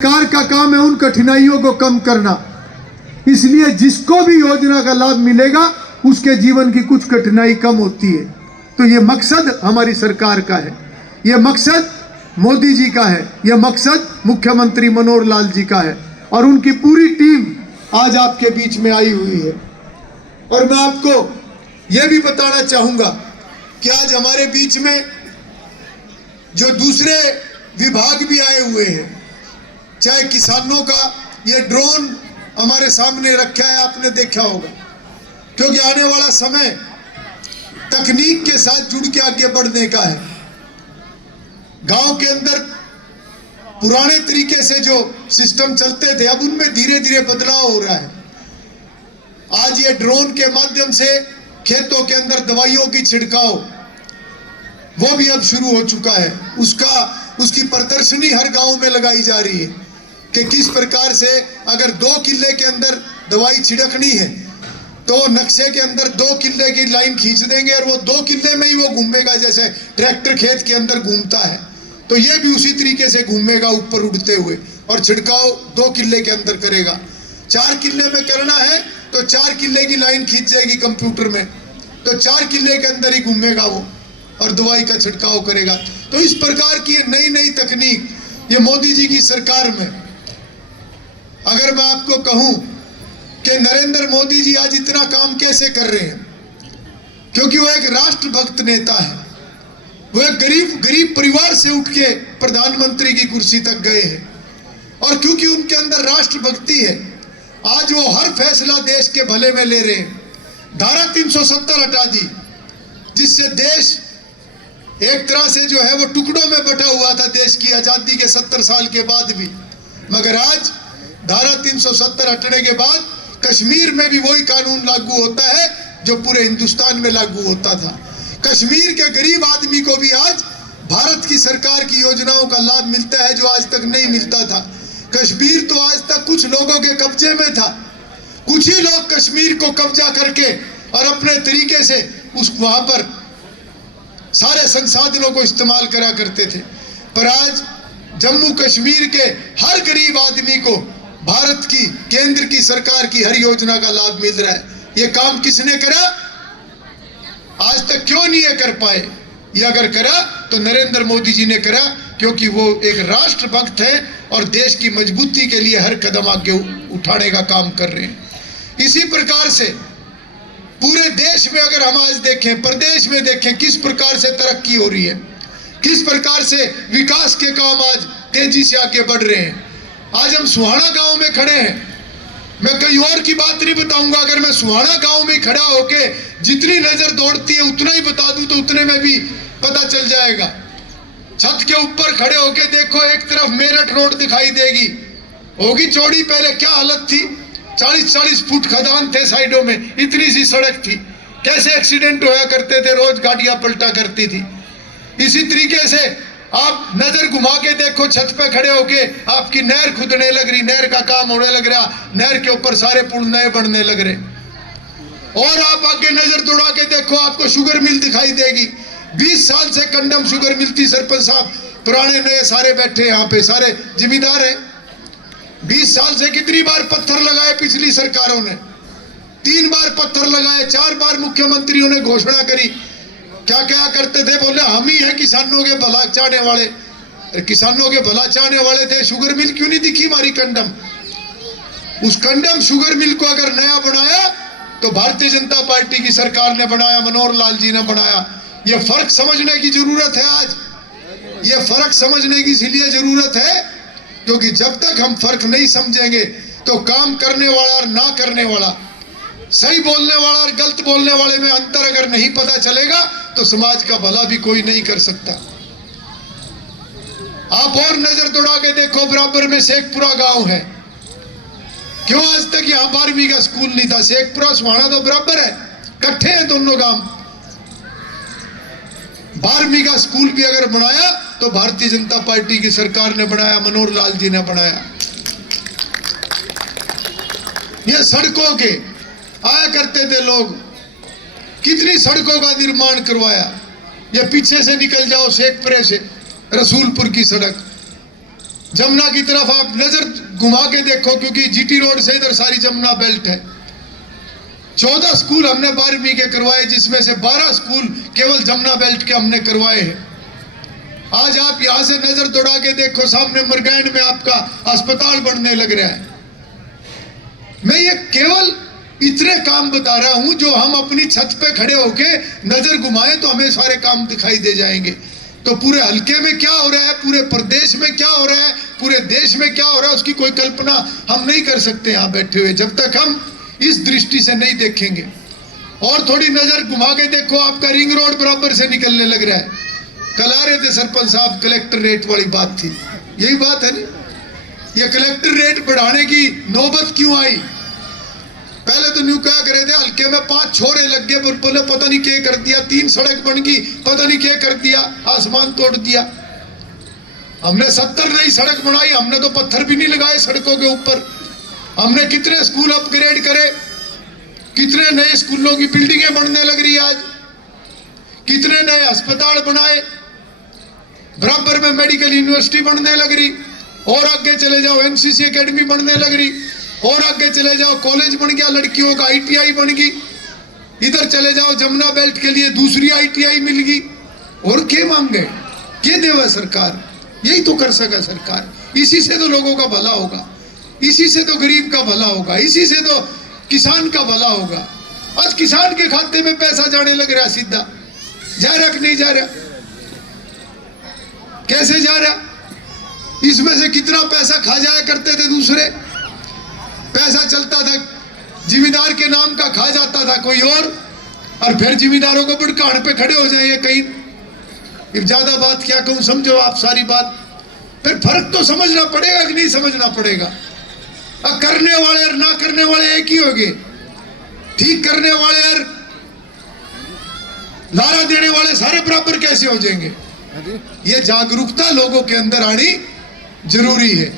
सरकार का काम है उन कठिनाइयों को कम करना। इसलिए जिसको भी योजना का लाभ मिलेगा उसके जीवन की कुछ कठिनाई कम होती है। तो ये मकसद हमारी सरकार का है, ये मकसद मोदी जी का है, ये मकसद मुख्यमंत्री मनोहर लाल जी का है और उनकी पूरी टीम आज आपके बीच में आई हुई है। और मैं आपको यह भी बताना चाहूंगा कि आज हमारे बीच में जो दूसरे विभाग भी आए हुए हैं, चाहे किसानों का ये ड्रोन हमारे सामने रखा है, आपने देखा होगा, क्योंकि आने वाला समय तकनीक के साथ जुड़ के आगे बढ़ने का है। गांव के अंदर पुराने तरीके से जो सिस्टम चलते थे, अब उनमें धीरे धीरे बदलाव हो रहा है। आज ये ड्रोन के माध्यम से खेतों के अंदर दवाइयों की छिड़काव वो भी अब शुरू हो चुका है। उसकी प्रदर्शनी हर गांव में लगाई जा रही है कि किस प्रकार से अगर 2 किले के अंदर दवाई छिड़कनी है तो नक्शे के अंदर 2 किले की लाइन खींच देंगे और वो 2 किले में ही वो घूमेगा, जैसे ट्रैक्टर खेत के अंदर घूमता है तो ये भी उसी तरीके से घूमेगा ऊपर उड़ते हुए और छिड़काव 2 किले के अंदर करेगा। 4 किले में करना है तो 4 किले की लाइन खींच जाएगी कंप्यूटर में, तो 4 किले के अंदर ही घूमेगा वो और दवाई का छिड़काव करेगा। तो इस प्रकार की नई नई तकनीक ये मोदी जी की सरकार में। अगर मैं आपको कहूं कि नरेंद्र मोदी जी आज इतना काम कैसे कर रहे हैं, क्योंकि वो एक राष्ट्रभक्त नेता है। वो एक गरीब परिवार से उठ के प्रधानमंत्री की कुर्सी तक गए हैं और क्योंकि उनके अंदर राष्ट्रभक्ति है, आज वो हर फैसला देश के भले में ले रहे हैं। धारा 370 हटा दी, जिससे देश एक तरह से जो है वो टुकड़ों में बटा हुआ था देश की आजादी के 70 साल के बाद भी। मगर आज धारा 370 हटने के बाद कश्मीर में भी वही कानून लागू होता है जो पूरे हिंदुस्तान में लागू होता था। कश्मीर के गरीब आदमी को भी आज भारत की सरकार की योजनाओं का लाभ मिलता है जो आज तक नहीं मिलता था। कश्मीर तो आज तक कुछ लोगों के कब्जे में था, कुछ ही लोग कश्मीर को कब्जा करके और अपने तरीके से वहां पर सारे संसाधनों को इस्तेमाल करा करते थे। पर आज जम्मू कश्मीर के हर गरीब आदमी को भारत की केंद्र की सरकार की हर योजना का लाभ मिल रहा है। ये काम किसने करा? आज तक क्यों नहीं ये कर पाए? ये अगर करा तो नरेंद्र मोदी जी ने करा, क्योंकि वो एक राष्ट्रभक्त है और देश की मजबूती के लिए हर कदम आगे उठाने का काम कर रहे हैं। इसी प्रकार से पूरे देश में अगर हम आज देखें, प्रदेश में देखें किस प्रकार से तरक्की हो रही है, किस प्रकार से विकास के काम आज तेजी से आगे बढ़ रहे हैं। आज हम सुहाना गांव में खड़े हैं, मैं कहीं और की बात नहीं बताऊंगा। अगर मैं सुहाना गांव में खड़ा होके जितनी नजर दौड़ती है उतना ही बता दूं तो उतने में भी पता चल जाएगा। छत के ऊपर खड़े होके देखो, एक तरफ मेरठ रोड दिखाई देगी, होगी चौड़ी, पहले क्या हालत थी, 40-40 फुट खदान थे साइडों में, इतनी सी सड़क थी, कैसे एक्सीडेंट होया करते थे, रोज गाड़ियां पलटा करती थी। इसी तरीके से आप नजर घुमा के देखो, छत पे खड़े होके आपकी नहर खुदने लग रही, नहर का काम होने लग रहा, नहर के ऊपर सारे पुल नए बनने लग रहे। और आप आगे नजर दौड़ा के देखो, आपको शुगर मिल दिखाई देगी। 20 साल से कंडम शुगर मिलती, सरपंच साहब पुराने नए सारे बैठे यहाँ पे, सारे जिम्मेदार है। 20 साल से कितनी बार पत्थर लगाए पिछली सरकारों ने, 3 बार पत्थर लगाए, 4 बार मुख्यमंत्रियों ने घोषणा करी। क्या क्या करते थे? बोले हम ही है किसानों के भला चाहने वाले। किसानों के भला चाहने वाले थे, शुगर मिल क्यों नहीं दिखी हमारी कंडम? उस कंडम शुगर मिल को अगर नया बनाया तो भारतीय जनता पार्टी की सरकार ने बनाया, मनोहर लाल जी ने बनाया। ये फर्क समझने की जरूरत है। आज ये फर्क समझने की इसलिए जरूरत है क्योंकि जब तक हम फर्क नहीं समझेंगे तो काम करने वाला और ना करने वाला, सही बोलने वाला और गलत बोलने वाले में अंतर अगर नहीं पता चलेगा तो समाज का भला भी कोई नहीं कर सकता। आप और नजर दौड़ा के देखो, बराबर में शेखपुरा गांव है, क्यों आज तक यहां 12वीं का स्कूल नहीं था? शेखपुरा सुहाना तो बराबर है, इकट्ठे हैं दोनों गांव। 12वीं का स्कूल भी अगर बनाया तो भारतीय जनता पार्टी की सरकार ने बनाया, मनोहर लाल जी ने बनाया। ये सड़कों के आया करते थे लोग, कितनी सड़कों का निर्माण करवाया। ये पीछे से निकल जाओ शेखपुरे से रसूलपुर की सड़क, जमुना की तरफ आप नजर घुमा के देखो, क्योंकि जीटी रोड से इधर सारी जमुना बेल्ट है। 14 स्कूल हमने 12वीं के करवाए, जिसमें से 12 स्कूल केवल जमुना बेल्ट के हमने करवाए हैं। आज आप यहां से नजर दौड़ा के देखो, सामने मरगैंड में आपका अस्पताल बनने लग रहा है। मैं ये केवल इतने काम बता रहा हूं जो हम अपनी छत पे खड़े होके नजर घुमाए तो हमें सारे काम दिखाई दे जाएंगे। तो पूरे हल्के में क्या हो रहा है, पूरे प्रदेश में क्या हो रहा है, पूरे देश में क्या हो रहा है, उसकी कोई कल्पना हम नहीं कर सकते यहां बैठे हुए, जब तक हम इस दृष्टि से नहीं देखेंगे। और थोड़ी नजर घुमा के देखो, आपका रिंग रोड बराबर से निकलने लग रहा है। कल आ रहे थे सरपंच साहब, कलेक्टर रेट वाली बात थी, यही बात है ना। ये कलेक्टर रेट बढ़ाने की नौबत क्यों आई? पहले तो न्यू क्या करे थे, हल्के में 5 छोरे लग गए, पर बोले पता नहीं क्या कर दिया, 3 सड़क बन गई, पता नहीं क्या कर दिया, आसमान तोड़ दिया। हमने 70 नई सड़क बनाई, हमने तो पत्थर भी नहीं लगाए सड़कों के ऊपर। हमने कितने स्कूल अपग्रेड करे, कितने नए स्कूलों की बिल्डिंगें बनने लग रही आज, कितने नए अस्पताल बनाए, बराबर में मेडिकल यूनिवर्सिटी बनने लग रही। और आगे चले जाओ एनसीसी एकेडमी बनने लग रही, और आगे चले जाओ कॉलेज बन गया, लड़कियों का आईटीआई बन गई। इधर चले जाओ जमुना बेल्ट के लिए दूसरी आईटीआई मिल गई। और क्या मांगे, क्या देवा सरकार? यही तो कर सका सरकार। इसी से तो लोगों का भला होगा, इसी से तो गरीब का भला होगा, इसी से तो किसान का भला होगा। आज किसान के खाते में पैसा जाने लग रहा, सीधा जा रहा कि नहीं जा रहा? कैसे जा रहा? इसमें से कितना पैसा खा जाया करते थे दूसरे। पैसा चलता था जिम्मेदार के नाम का, खा जाता था कोई और फिर जिम्मेदारों को भड़काने पे खड़े हो जाए कहीं। ज्यादा बात क्या कहूं, समझो आप सारी बात। फिर फर्क तो समझना पड़ेगा कि नहीं समझना पड़ेगा? अब करने वाले और ना करने वाले एक ही हो गए। ठीक करने वाले और लारा देने वाले सारे बराबर कैसे हो जाएंगे? ये जागरूकता लोगों के अंदर आनी जरूरी है।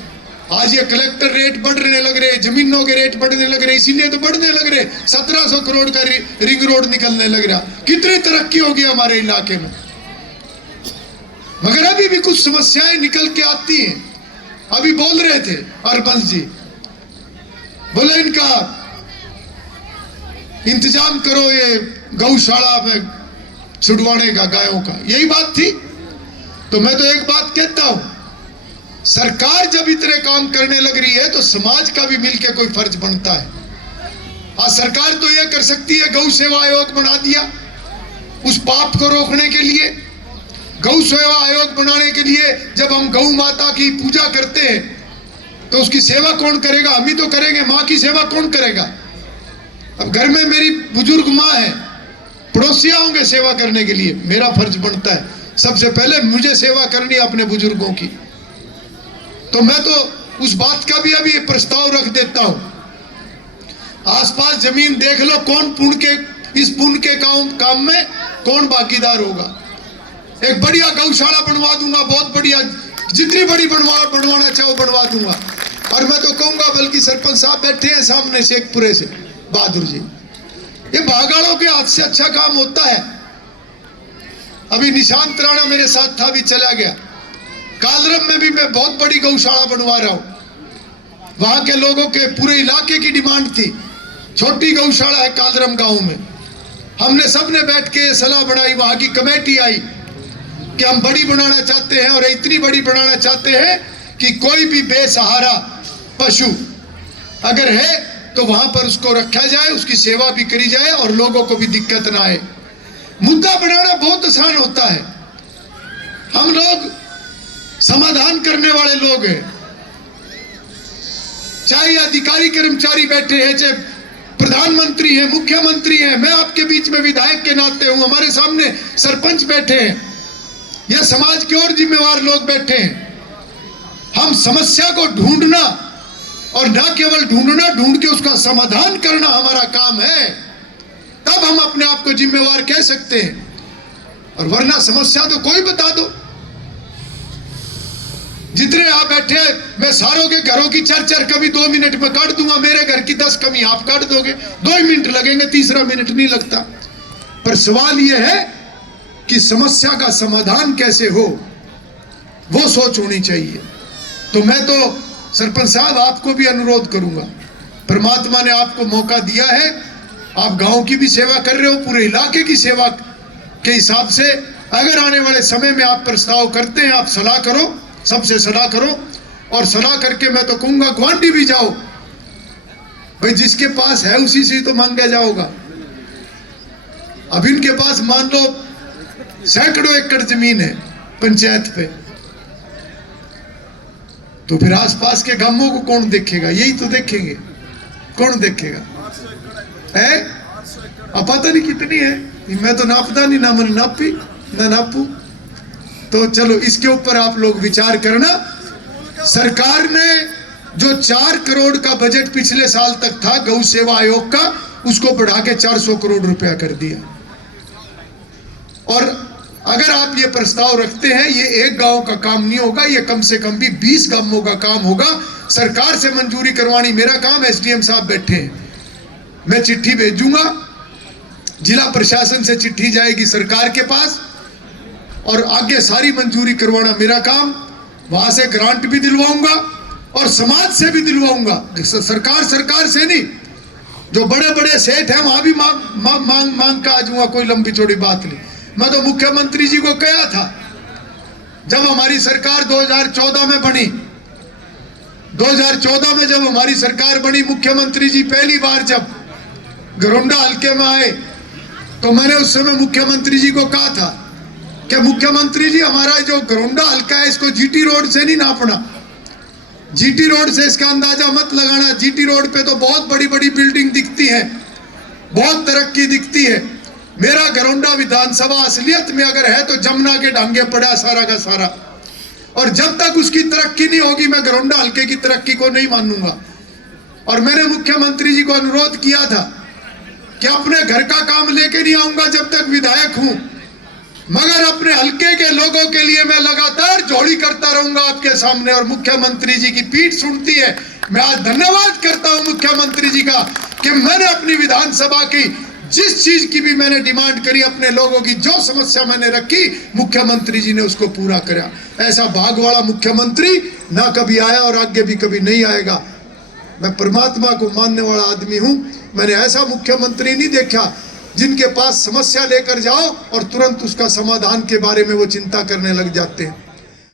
आज ये कलेक्टर रेट बढ़ने लग रहे, जमीनों के रेट बढ़ने लग रहे, इसीलिए तो बढ़ने लग रहे। 1700 करोड़ का रिंग रोड निकलने लग रहा। कितनी तरक्की होगी हमारे इलाके में, मगर अभी भी कुछ समस्याएं निकल के आती हैं। अभी बोल रहे थे हरबंस जी, बोले इनका इंतजाम करो ये गौशाला में छुड़वाने का, गायों का, यही बात थी। तो मैं तो एक बात कहता हूं, सरकार जब इतने काम करने लग रही है तो समाज का भी मिलकर कोई फर्ज बनता है। आज सरकार तो यह कर सकती है, गौ सेवा आयोग बना दिया उस पाप को रोकने के लिए। गौ सेवा आयोग बनाने के लिए जब हम गौ माता की पूजा करते हैं तो उसकी सेवा कौन करेगा? हम ही तो करेंगे। माँ की सेवा कौन करेगा? अब घर में मेरी बुजुर्ग माँ है, पड़ोसिया होंगे सेवा करने के लिए। मेरा फर्ज बनता है सबसे पहले मुझे सेवा करनी है अपने बुजुर्गों की। तो मैं तो उस बात का भी अभी प्रस्ताव रख देता हूं। आसपास जमीन देख लो, कौन पुण्य के, इस पुण्य के काम में कौन भागीदार होगा। एक बढ़िया गौशाला बनवा दूंगा, बहुत बढ़िया, जितनी बड़ी बनवाना चाहो बनवा दूंगा। और मैं तो कहूंगा, बल्कि सरपंच साहब बैठे हैं सामने शेखपुरे से, बहादुर जी, ये बागाड़ों के हाथ से अच्छा काम होता है। अभी निशांत राणा मेरे साथ था, अभी चला गया। कालरम में भी मैं बहुत बड़ी गौशाला बनवा रहा हूं। वहां के लोगों के पूरे इलाके की डिमांड थी, छोटी गौशाला है कालरम गांव में। हमने सबने बैठ के सलाह बनाई, वहां की कमेटी आई कि हम बड़ी बनाना चाहते हैं, और इतनी बड़ी बनाना चाहते हैं कि कोई भी बेसहारा पशु अगर है तो वहां पर उसको रखा जाए, उसकी सेवा भी करी जाए और लोगों को भी दिक्कत ना आए। मुद्दा बनाना बहुत आसान होता है, हम लोग समाधान करने वाले लोग हैं। चाहे अधिकारी कर्मचारी बैठे हैं, चाहे प्रधानमंत्री है, मुख्यमंत्री है, मैं आपके बीच में विधायक के नाते हूं, हमारे सामने सरपंच बैठे हैं, या समाज के और जिम्मेवार लोग बैठे हैं। हम समस्या को ढूंढना, और न केवल ढूंढना, ढूंढ के उसका समाधान करना हमारा काम है। तब हम अपने आप को जिम्मेवार कह सकते हैं, और वरना समस्या तो कोई बता दो। जितने आप बैठे, मैं सारों के घरों की 4-4 कमी 2 मिनट में काट दूंगा, मेरे घर की 10 कमी आप काट दोगे, 2 ही मिनट लगेंगे, तीसरा मिनट नहीं लगता। पर सवाल यह है कि समस्या का समाधान कैसे हो, वो सोच होनी चाहिए। तो मैं तो सरपंच साहब आपको भी अनुरोध करूंगा, परमात्मा ने आपको मौका दिया है, आप गांव की भी सेवा कर रहे हो, पूरे इलाके की सेवा के हिसाब से अगर आने वाले समय में आप प्रस्ताव करते हैं, आप सलाह करो, सबसे सलाह करो, और सलाह करके मैं तो कहूंगा गुवाहाटी भी जाओ भाई, जिसके पास है उसी से तो मांगा जाओगा। अब इनके पास मान लो सैकड़ों एकड़ जमीन है पंचायत पे, तो फिर आसपास के गांवों को कौन देखेगा? यही तो देखेंगे, कौन देखेगा? है अब पता नहीं कितनी है, मैं तो नापता नहीं, ना मैंने नापी ना नापू। तो चलो इसके ऊपर आप लोग विचार करना। सरकार ने जो 4 करोड़ का बजट पिछले साल तक था गौ सेवा आयोग का, उसको बढ़ा के 400 करोड़ रुपया कर दिया। और अगर आप ये प्रस्ताव रखते हैं, ये एक गांव का काम नहीं होगा, ये कम से कम भी 20 गांवों का काम होगा। सरकार से मंजूरी करवानी मेरा काम, एसडीएम साहब बैठे हैं, मैं चिट्ठी भेजूंगा, जिला प्रशासन से चिट्ठी जाएगी सरकार के पास, और आगे सारी मंजूरी करवाना मेरा काम। वहां से ग्रांट भी दिलवाऊंगा और समाज से भी दिलवाऊंगा, सरकार से नहीं। जो बड़े बड़े सेठ हैं वहां भी मांग का आ जाऊंगा, कोई लंबी चौड़ी बात नहीं। मैं तो मुख्यमंत्री जी को कहा था, जब हमारी सरकार 2014 में बनी, 2014 में जब हमारी सरकार बनी, मुख्यमंत्री जी पहली बार जब घरोंडा हल्के में आए, तो मैंने उस समय मुख्यमंत्री जी को कहा था कि मुख्यमंत्री जी, हमारा जो घरोंडा हल्का है इसको जीटी रोड से नहीं नापना, जीटी रोड से इसका अंदाजा मत लगाना। जीटी रोड पे तो बहुत बड़ी बड़ी बिल्डिंग दिखती है, बहुत तरक्की दिखती है। मेरा घरोंडा विधानसभा असलियत में अगर है तो जमुना के ढांगे पड़ा सारा का सारा, और जब तक उसकी तरक्की नहीं होगी मैं घरोंडा हल्के की तरक्की को नहीं मानूंगा। और मैंने मुख्यमंत्री जी को अनुरोध किया था कि अपने घर का काम लेके नहीं आऊंगा जब तक विधायक हूं, मगर अपने हल्के के लोगों के लिए मैं लगातार जोड़ी करता रहूंगा आपके सामने। और मुख्यमंत्री जी की पीठ सुनती है। मैं आज धन्यवाद करता हूं मुख्यमंत्री जी का कि मैंने अपनी विधानसभा की जिस चीज की भी मैंने डिमांड करी, अपने लोगों की जो समस्या मैंने रखी, मुख्यमंत्री जी ने उसको पूरा करा। ऐसा भाग वाला मुख्यमंत्री ना कभी आया और आगे भी कभी नहीं आएगा। मैं परमात्मा को मानने वाला आदमी हूं, मैंने ऐसा मुख्यमंत्री नहीं देखा जिनके पास समस्या लेकर जाओ और तुरंत उसका समाधान के बारे में वो चिंता करने लग जाते हैं।